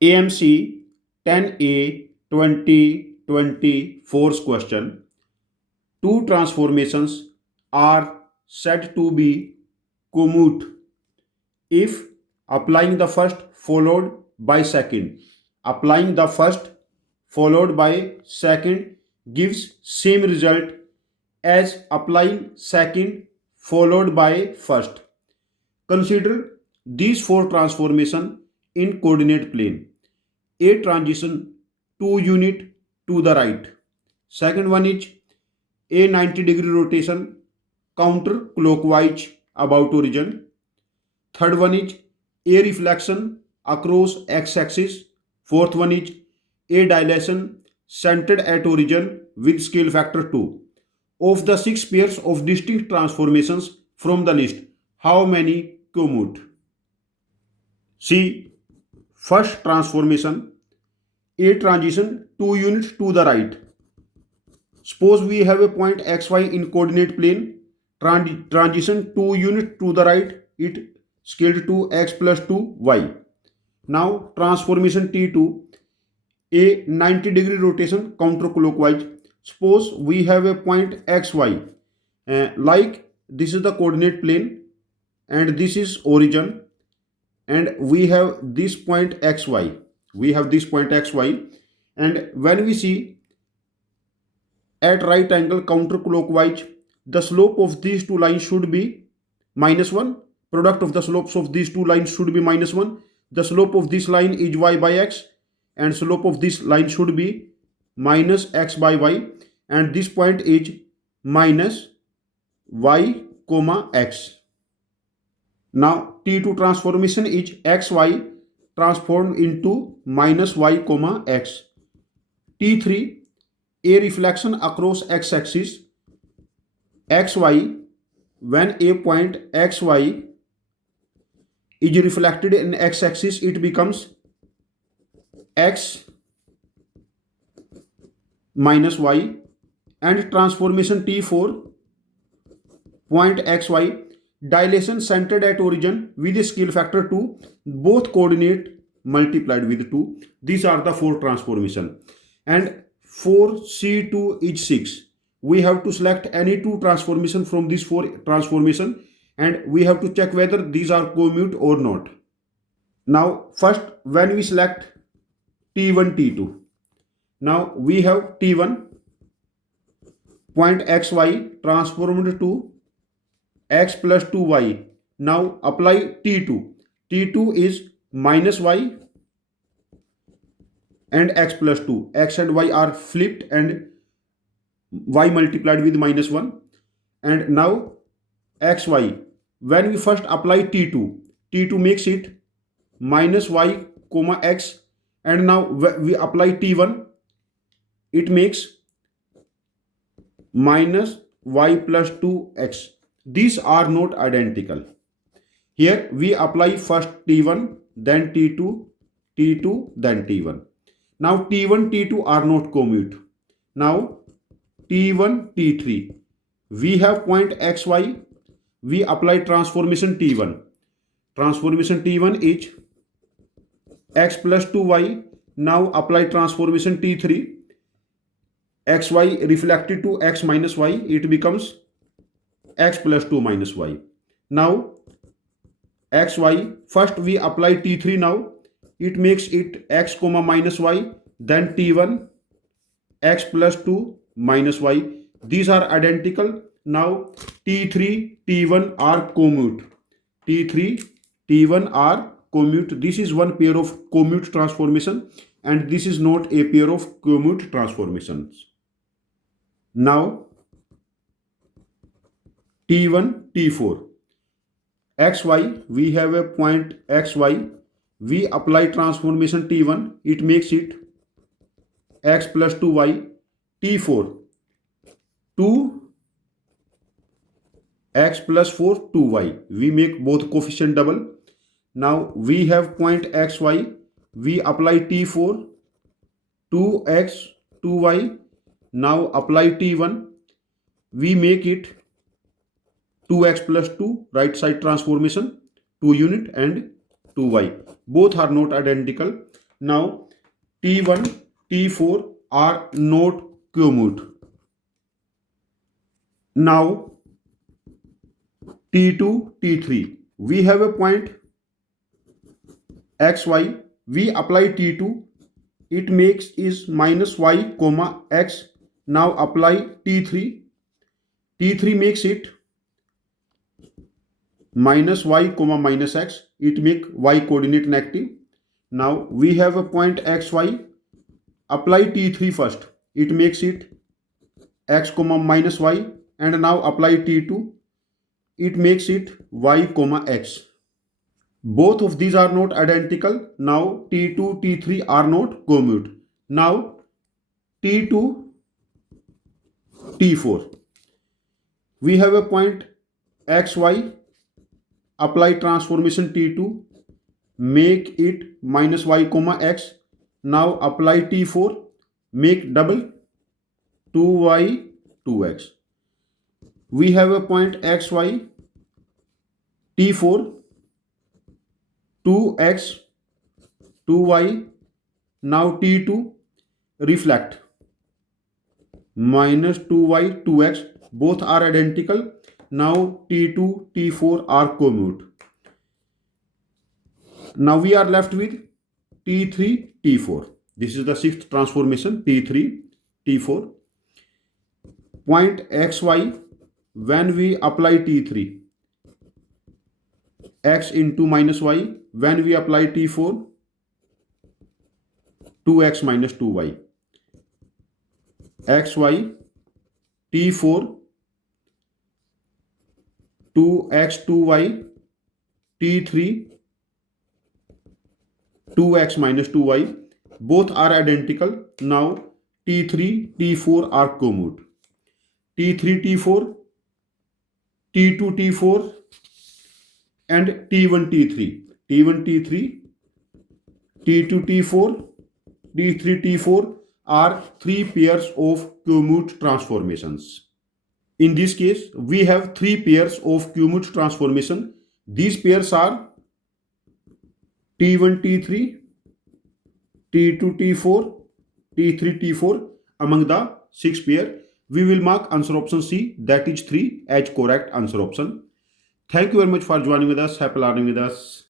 AMC 10A 2024's question. Two transformations are said to be commute if applying the first followed by second. Applying the first followed by second gives same result as applying second followed by first. Consider these four transformation in coordinate plane. A transition 2 unit to the right. Second one is a 90-degree rotation counterclockwise about origin. Third one is a reflection across x-axis. Fourth one is a dilation centered at origin with scale factor 2. Of the six pairs of distinct transformations from the list, how many commute? See, first transformation, a transition 2 units to the right. Suppose we have a point xy in coordinate plane, transition 2 units to the right, it scaled to x plus 2y. Now transformation T2, a 90-degree rotation counterclockwise. Suppose we have a point xy, like this is the coordinate plane and this is origin, and we have this point xy. We have this point xy, and when we see at right angle counterclockwise, the slope of these two lines should be minus 1. Product of the slopes of these two lines should be minus 1. The slope of this line is y by x, and slope of this line should be minus x by y, and this point is minus y comma x. Now T2 transformation is xy transformed into minus y comma x. T3, a reflection across x-axis xy, when a point xy is reflected in x-axis, it becomes x minus y. And transformation T4, point xy, dilation centered at origin with a scale factor 2, both coordinate multiplied with 2. These are the four transformation. And for C2 is 6. We have to select any two transformation from these four transformation, and we have to check whether these are commute or not. Now first, when we select T1, T2, now we have T1, point xy transformed to x plus 2y. Now apply T2. T2 is minus y and x plus 2. X and y are flipped and y multiplied with minus 1. And now xy, when we first apply T2, T2 makes it minus y comma x, and now we apply T1, it makes minus y plus 2x. These are not identical. Here we apply first T1, then T2, T2, then T1. Now T1, T2 are not commute. Now T1, T3. We have point xy. We apply transformation T1. Transformation T1 is x plus 2y. Now apply transformation T3. Xy reflected to x minus y. It becomes x plus 2 minus y. Now xy, first we apply T3 now. It makes it x comma minus y, then T1, x plus 2 minus y. These are identical. Now T3, T1 are commute. T3, T1 are commute. This is one pair of commute transformation, and this is not a pair of commute transformations. Now T1, T4. xy, we have a point xy. We apply transformation T1. It makes it x plus 2y. T4, 2x plus 4, 2y. We make both coefficient double. Now we have point xy. We apply T4, 2x, 2y. Now apply T1. We make it 2x plus 2, right side transformation, 2 unit and 2y. Both are not identical. Now T1, T4 are not commute. Now T2, T3. We have a point xy. We apply T2. It makes is minus y comma x. Now apply T3. T3 makes it minus y comma minus x. It make y coordinate negative. Now we have a point xy. Apply T3 first. It makes it x comma minus y. And now apply T2. It makes it y comma x. Both of these are not identical. Now T2, T3 are not commute. Now T2, T4. We have a point xy. Apply transformation T2. Make it minus y comma x. Now apply T4. Make double 2y 2x. We have a point xy. T4. 2x 2y. Now T2 reflect minus 2y 2x. Both are identical. Now T2 T4 are commute. Now we are left with T3 T4. This is the sixth transformation, T3 T4. Point xy, when we apply T3, x into minus y. When we apply T4, 2x minus 2y. xy, T4, 2x 2y. T3, 2x minus 2y. Both are identical. Now T3 T4 are commute. T3 T4, T2 T4 and T1 T3. T1 T3, T2 T4, T3 T4 are three pairs of commute transformations. In this case, we have three pairs of commute transformation. These pairs are T1 T3, T2 T4, T3 T4. Among the six pair, we will mark answer option C, that is 3, as correct answer option. Thank you very much for joining with us. Happy learning with us.